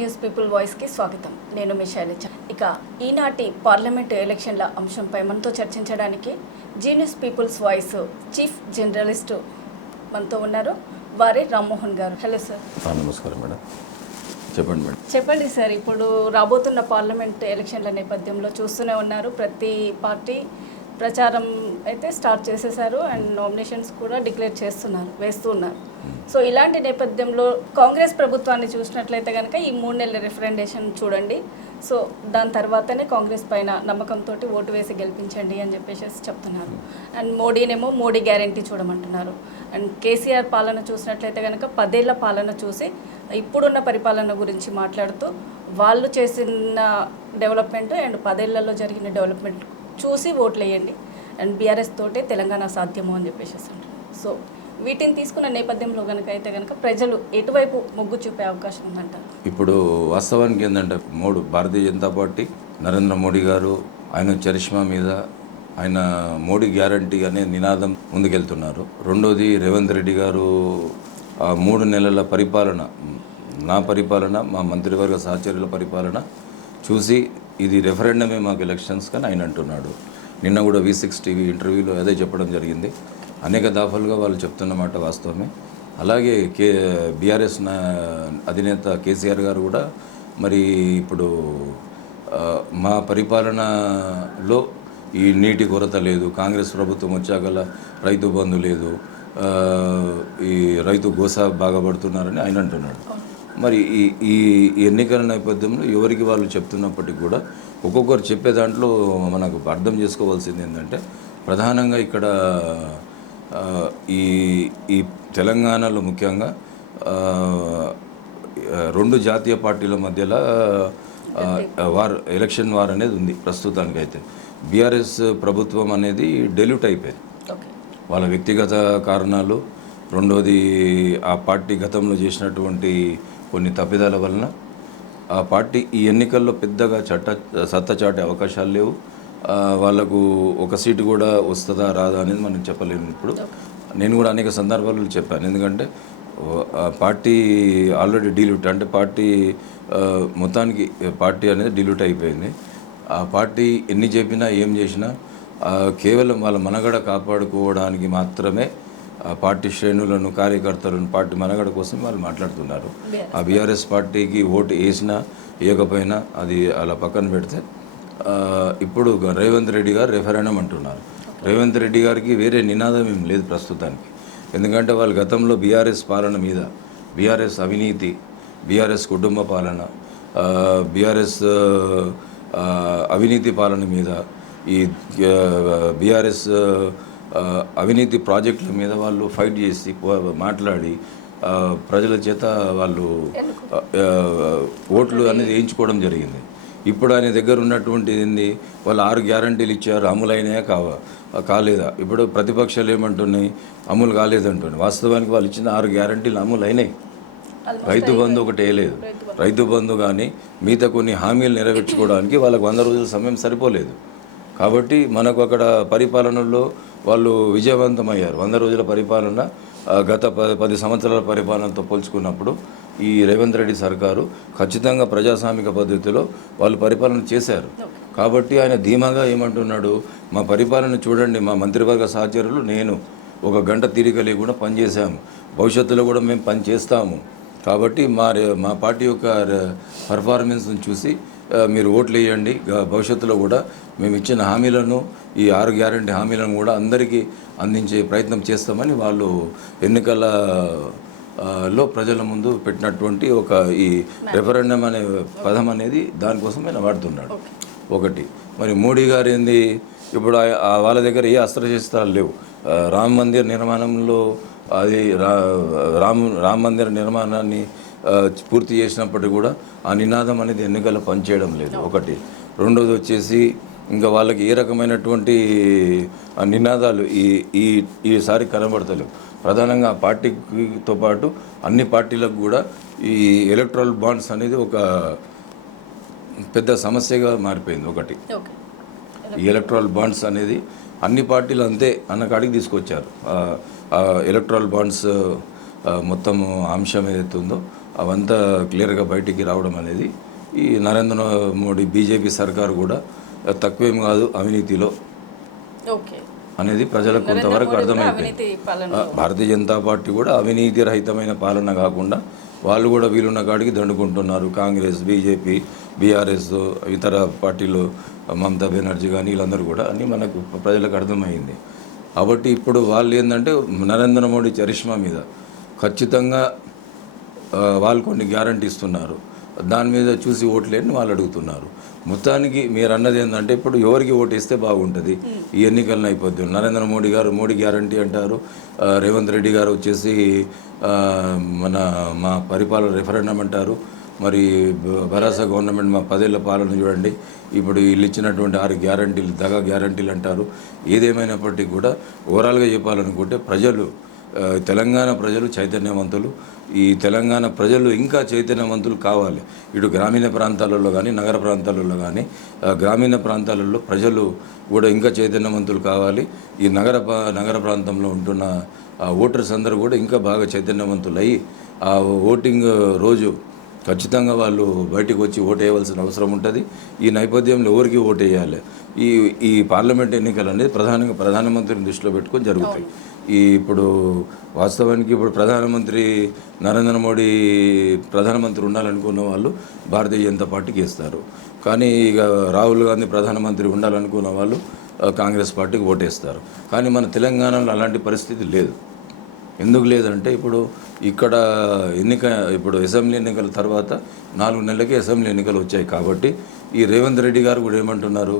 News people వాయిస్కి స్వాగతం. నేను మీ శైలజ. ఇక ఈనాటి పార్లమెంటు ఎలక్షన్ల అంశంపై మనతో చర్చించడానికి Zee news people's voice chief journalist మనతో ఉన్నారు వారే రామ్మోహన్ గారు. Hello sir. నమస్కారం మేడం. చెప్పండి మేడం. చెప్పండి సార్ ఇప్పుడు రాబోతున్న పార్లమెంట్ ఎలక్షన్ల నేపథ్యంలో చూస్తూనే ఉన్నారు. ప్రతి పార్టీ ప్రచారం అయితే స్టార్ట్ చేసేసారు అండ్ నామినేషన్స్ కూడా డిక్లేర్ చేస్తున్నారు వేస్తూ ఉన్నారు. సో ఇలాంటి నేపథ్యంలో కాంగ్రెస్ ప్రభుత్వాన్ని చూసినట్లయితే కనుక ఈ మూడు నెలల రిఫరెండేషన్ చూడండి. సో దాని తర్వాతనే కాంగ్రెస్ పైన నమ్మకంతో ఓటు వేసి గెలిపించండి అని చెప్పేసి చెప్తున్నారు. అండ్ మోడీనేమో మోడీ గ్యారంటీ చూడమంటున్నారు. అండ్ కేసీఆర్ పాలన చూసినట్లయితే కనుక పదేళ్ళ పాలన చూసి ఇప్పుడున్న పరిపాలన గురించి మాట్లాడుతూ వాళ్ళు చేసిన డెవలప్మెంట్ అండ్ పదేళ్ళలో జరిగిన డెవలప్మెంట్ చూసి ఓట్లు వేయండి అండ్ బీఆర్ఎస్ తోటే తెలంగాణ సాధ్యము అని చెప్పేసి అంటున్నారు. సో వీటిని తీసుకున్న నేపథ్యంలో కనుక అయితే కనుక ప్రజలు ఎటువైపు మొగ్గు చూపే అవకాశం ఉందంటారు? ఇప్పుడు వాస్తవానికి ఏంటంటే మూడు భారతీయ జనతా పార్టీ నరేంద్ర మోడీ గారు ఆయన చరిష్మా మీద ఆయన మోడీ గ్యారంటీ అనే నినాదం ముందుకెళ్తున్నారు. రెండోది రేవంత్ రెడ్డి గారు ఆ మూడు నెలల పరిపాలన నా పరిపాలన మా మంత్రివర్గ సహచరుల పరిపాలన చూసి ఇది రెఫరెండమే మాకు ఎలక్షన్స్ కానీ ఆయన అంటున్నాడు. నిన్న కూడా వి సిక్స్ టీవీ ఇంటర్వ్యూలో అదే చెప్పడం జరిగింది. అనేక దాఫలుగా వాళ్ళు చెప్తున్నమాట వాస్తవమే. అలాగే కే బీఆర్ఎస్ నా అధినేత కేసీఆర్ గారు కూడా మరి ఇప్పుడు మా పరిపాలనలో ఈ నీటి కొరత లేదు కాంగ్రెస్ ప్రభుత్వం వచ్చాకల రైతు బంధు లేదు ఈ రైతు గోసా బాగపడుతున్నారని ఆయన అంటున్నాడు. మరి ఈ ఈ ఎన్నికల నేపథ్యంలో ఎవరికి వాళ్ళు చెప్తున్నప్పటికీ కూడా ఒక్కొక్కరు చెప్పే దాంట్లో మనకు అర్థం చేసుకోవాల్సింది ఏంటంటే ప్రధానంగా ఇక్కడ ఈ ఈ తెలంగాణలో ముఖ్యంగా రెండు జాతీయ పార్టీల మధ్యలో వార్ ఎలక్షన్ వార్ అనేది ఉంది ప్రస్తుతానికి అయితే బీఆర్ఎస్ ప్రభుత్వం అనేది డెల్యూట్ అయిపోయింది. వాళ్ళ వ్యక్తిగత కారణాలు రెండోది ఆ పార్టీ గతంలో చేసినటువంటి కొన్ని తప్పిదాల వలన ఆ పార్టీ ఈ ఎన్నికల్లో పెద్దగా చట్ట సత్త చాటే అవకాశాలు లేవు. వాళ్ళకు ఒక సీటు కూడా వస్తుందా రాదా అనేది మనం చెప్పలేము ఇప్పుడు. నేను కూడా అనేక సందర్భాల్లో చెప్పాను. ఎందుకంటే పార్టీ ఆల్రెడీ డీల్యూట్ అంటే పార్టీ మొత్తానికి పార్టీ అనేది డిల్యూట్ అయిపోయింది. ఆ పార్టీ ఎన్ని చెప్పినా ఏం చేసినా కేవలం వాళ్ళ మనగడ కాపాడుకోవడానికి మాత్రమే ఆ పార్టీ శ్రేణులను కార్యకర్తలను పార్టీ మనగడ కోసం వాళ్ళు మాట్లాడుతున్నారు. ఆ బీఆర్ఎస్ పార్టీకి ఓటు వేసినా వేయకపోయినా అది అలా పక్కన పెడితే ఇప్పుడు రేవంత్ రెడ్డి గారు రెఫరెండం అంటున్నారు. రేవంత్ రెడ్డి గారికి వేరే నినాదం ఏం లేదు ప్రస్తుతానికి. ఎందుకంటే వాళ్ళు గతంలో బీఆర్ఎస్ పాలన మీద బీఆర్ఎస్ అవినీతి బీఆర్ఎస్ కుటుంబ పాలన బీఆర్ఎస్ అవినీతి పాలన మీద ఈ బీఆర్ఎస్ అవినీతి ప్రాజెక్టుల మీద వాళ్ళు ఫైట్ చేసి మాట్లాడి ప్రజల చేత వాళ్ళు ఓట్లు అనేది వేయించుకోవడం జరిగింది. ఇప్పుడు ఆయన దగ్గర ఉన్నటువంటి ఏంది? వాళ్ళు ఆరు గ్యారంటీలు ఇచ్చారు అమలైనాయా కావా? కాలేదా? ఇప్పుడు ప్రతిపక్షాలు ఏమంటున్నాయి? అమలు కాలేదంటున్నాయి. వాస్తవానికి వాళ్ళు ఇచ్చిన ఆరు గ్యారంటీలు అమలు అయినాయి రైతు బంధు ఒకటి వేయలేదు. రైతు బంధు. కానీ మిగతా కొన్ని హామీలు నెరవేర్చుకోవడానికి వాళ్ళకి వంద రోజుల సమయం సరిపోలేదు. కాబట్టి మనకు అక్కడ పరిపాలనలో వాళ్ళు విజయవంతమయ్యారు. వంద రోజుల పరిపాలన గత ప పది సంవత్సరాల పరిపాలనతో పోల్చుకున్నప్పుడు ఈ రేవంత్ రెడ్డి సర్కారు ఖచ్చితంగా ప్రజాస్వామిక పద్ధతిలో వాళ్ళు పరిపాలన చేశారు. కాబట్టి ఆయన ధీమాగా ఏమంటున్నాడు మా పరిపాలన చూడండి మా మంత్రివర్గ సహచరులు నేను ఒక గంట తీరిక లేకుండా పనిచేశాము. భవిష్యత్తులో కూడా మేము పని చేస్తాము. కాబట్టి మా మా పార్టీ యొక్క పర్ఫార్మెన్స్ని చూసి మీరు ఓట్లు వేయండి. భవిష్యత్తులో కూడా మేము ఇచ్చిన హామీలను ఈ ఆరు గ్యారంటీ హామీలను కూడా అందరికీ అందించే ప్రయత్నం చేస్తామని వాళ్ళు ఎన్నికల లో ప్రజల ముందు పెట్టినటువంటి ఒక ఈ రెఫరెండం అనే పదం అనేది దానికోసం ఆయన వాడుతున్నాడు ఒకటి. మరి మోడీ గారు ఏంది? ఇప్పుడు వాళ్ళ దగ్గర ఏ అస్త్రశస్త్రాలు లేవు. రామ్ మందిర్ నిర్మాణంలో అది రా రామ్ రామ్ మందిర్ నిర్మాణాన్ని పూర్తి చేసినప్పటికీ కూడా ఆ నినాదం అనేది ఎన్నికల్లో పనిచేయడం లేదు. ఒకటి. రెండోది వచ్చేసి ఇంకా వాళ్ళకి ఏ రకమైనటువంటి నినాదాలు ఈ ఈ ఈసారి కనబడతలేవు. ప్రధానంగా పార్టీతో పాటు అన్ని పార్టీలకు కూడా ఈ ఎలక్ట్రల్ బాండ్స్ అనేది ఒక పెద్ద సమస్యగా మారిపోయింది ఒకటి. ఈ ఎలక్ట్రల్ బాండ్స్ అనేది అన్ని పార్టీలు అంతే అన్న కాడికి తీసుకొచ్చారు. ఎలక్ట్రల్ బాండ్స్ మొత్తం అంశం ఏదైతే ఉందో అవంతా క్లియర్గా బయటికి రావడం అనేది ఈ నరేంద్ర మోడీ బీజేపీ సర్కారు కూడా తక్కువేం కాదు అవినీతిలో. ఓకే. అనేది ప్రజలకు కొంతవరకు అర్థమైపోయింది భారతీయ జనతా పార్టీ కూడా అవినీతి రహితమైన పాలన కాకుండా వాళ్ళు కూడా వీలున్న కాడికి దండుకుంటున్నారు. కాంగ్రెస్ బీజేపీ బీఆర్ఎస్ ఇతర పార్టీలు మమతా బెనర్జీ కానీ వీళ్ళందరూ కూడా అని మనకు ప్రజలకు అర్థమైంది. కాబట్టి ఇప్పుడు వాళ్ళు ఏంటంటే నరేంద్ర మోడీ చరిష్మా మీద ఖచ్చితంగా వాళ్ళు కొన్ని గ్యారంటీ ఇస్తున్నారు. దాని మీద చూసి ఓట్లేని వాళ్ళు అడుగుతున్నారు. మొత్తానికి మీరు అన్నది ఏంటంటే ఇప్పుడు ఎవరికి ఓటేస్తే బాగుంటుంది. ఈ ఎన్నికల నేపథ్యం నరేంద్ర మోడీ గారు మోడీ గ్యారంటీ అంటారు. రేవంత్ రెడ్డి గారు వచ్చేసి మన మా పరిపాలన రెఫరెండం అంటారు. మరి బ- భరోసా గవర్నమెంట్ మా పదేళ్ళ పాలన చూడండి. ఇప్పుడు వీళ్ళు ఇచ్చినటువంటి ఆరు గ్యారంటీలు దగా గ్యారంటీలు అంటారు. ఏదేమైనప్పటికీ కూడా ఓవరాల్గా చెప్పాలనుకుంటే ప్రజలు తెలంగాణ ప్రజలు చైతన్యవంతులు. ఈ తెలంగాణ ప్రజలు ఇంకా చైతన్యవంతులు కావాలి. ఇటు గ్రామీణ ప్రాంతాలలో కానీ నగర ప్రాంతాలలో కానీ గ్రామీణ ప్రాంతాలలో ప్రజలు కూడా ఇంకా చైతన్యవంతులు కావాలి. ఈ నగర నగర ప్రాంతంలో ఉంటున్న ఆ ఓటర్స్ అందరూ కూడా ఇంకా బాగా చైతన్యవంతులు అయ్యి ఆ ఓటింగ్ రోజు ఖచ్చితంగా వాళ్ళు బయటికి వచ్చి ఓటు వేయవలసిన అవసరం ఉంటుంది. ఈ నేపథ్యంలో ఎవరికి ఓటు వేయాలి? ఈ ఈ పార్లమెంట్ ఎన్నికలు అనేది ప్రధానంగా ప్రధానమంత్రిని దృష్టిలో పెట్టుకొని జరుగుతాయి. ఈ ఇప్పుడు వాస్తవానికి ఇప్పుడు ప్రధానమంత్రి నరేంద్ర మోడీ ప్రధానమంత్రి ఉండాలనుకున్న వాళ్ళు భారతీయ జనతా పార్టీకి ఇస్తారు కానీ ఇక రాహుల్ గాంధీ ప్రధానమంత్రి ఉండాలనుకున్న వాళ్ళు కాంగ్రెస్ పార్టీకి ఓటేస్తారు. కానీ మన తెలంగాణలో అలాంటి పరిస్థితి లేదు. ఎందుకు లేదంటే ఇప్పుడు ఇక్కడ ఎన్నిక ఇప్పుడు అసెంబ్లీ ఎన్నికల తర్వాత నాలుగు నెలలకే అసెంబ్లీ ఎన్నికలు వచ్చాయి కాబట్టి ఈ రేవంత్ రెడ్డి గారు కూడా ఏమంటున్నారు?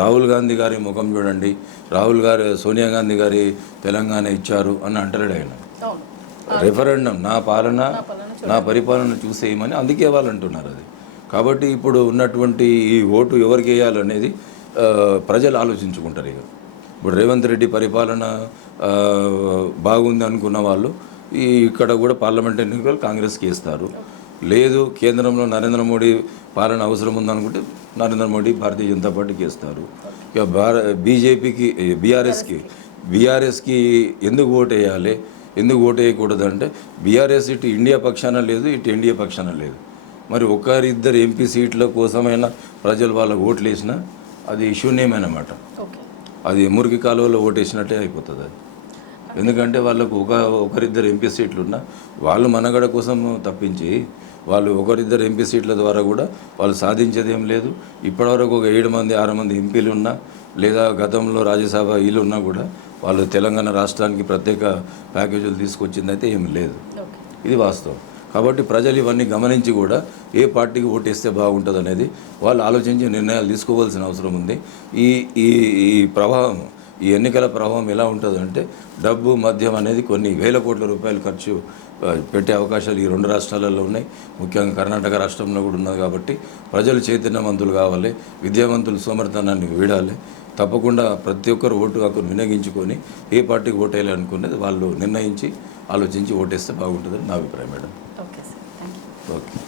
రాహుల్ గాంధీ గారి ముఖం చూడండి. రాహుల్ గారు సోనియా గాంధీ గారి తెలంగాణ ఇచ్చారు అని అంటాడు ఆయన. రెఫరెండం నా పాలన నా పరిపాలన చూసేయమని అందుకే వాళ్ళు అంటున్నారు అది. కాబట్టి ఇప్పుడు ఉన్నటువంటి ఈ ఓటు ఎవరికి వేయాలనేది ప్రజలు ఆలోచించుకుంటారు ఇక. ఇప్పుడు రేవంత్ రెడ్డి పరిపాలన బాగుంది అనుకున్న వాళ్ళు ఈ ఇక్కడ కూడా పార్లమెంట్ ఎన్నికలు కాంగ్రెస్కి ఇస్తారు లేదు కేంద్రంలో నరేంద్ర మోడీ పాలన అవసరం ఉందనుకుంటే నరేంద్ర మోడీ భారతీయ జనతా పార్టీకి ఇస్తారు ఇక భార బీజేపీకి బీఆర్ఎస్కి బీఆర్ఎస్కి ఎందుకు ఓటు వేయాలి? ఎందుకు ఓటు వేయకూడదు అంటే బీఆర్ఎస్ ఇటు ఇండియా పక్షాన లేదు ఇటు ఇండియా పక్షాన లేదు. మరి ఒకరిద్దరు ఎంపీ సీట్ల కోసమైనా ప్రజలు వాళ్ళకు ఓట్లు వేసినా అది ఓకే. అది మురికి కాలువలో ఓటేసినట్టే అయిపోతుంది అది. ఎందుకంటే వాళ్ళకు ఒక ఒకరిద్దరు ఎంపీ సీట్లు ఉన్నా వాళ్ళు మనగడ కోసం తప్పించి వాళ్ళు ఒకరిద్దరు ఎంపీ సీట్ల ద్వారా కూడా వాళ్ళు సాధించేది ఏం లేదు. ఇప్పటివరకు ఒక ఏడు మంది ఆరు మంది ఎంపీలు ఉన్నా లేదా గతంలో రాజ్యసభ వీళ్ళు ఉన్నా కూడా వాళ్ళు తెలంగాణ రాష్ట్రానికి ప్రత్యేక ప్యాకేజీలు తీసుకొచ్చింది అయితే ఏం లేదు. ఇది వాస్తవం. కాబట్టి ప్రజలు ఇవన్నీ గమనించి కూడా ఏ పార్టీకి ఓటేస్తే బాగుంటుంది అనేది వాళ్ళు ఆలోచించి నిర్ణయాలు తీసుకోవాల్సిన అవసరం ఉంది. ఈ ఈ ఈ ప్రభావం ఈ ఎన్నికల ప్రభావం ఎలా ఉంటుందంటే డబ్బు మద్యం అనేది కొన్ని వేల కోట్ల రూపాయలు ఖర్చు పెట్టే అవకాశాలు ఈ రెండు రాష్ట్రాలలో ఉన్నాయి. ముఖ్యంగా కర్ణాటక రాష్ట్రంలో కూడా ఉన్నది కాబట్టి ప్రజలు చైతన్యవంతులు కావాలి విద్యావంతులు సోమర్థనాన్ని వీడాలి. తప్పకుండా ప్రతి ఒక్కరు ఓటు హక్కును వినియోగించుకొని ఏ పార్టీకి ఓటేయాలి అనుకునేది వాళ్ళు నిర్ణయించి ఆలోచించి ఓటేస్తే బాగుంటుందని నా అభిప్రాయం మేడం. ఓకే.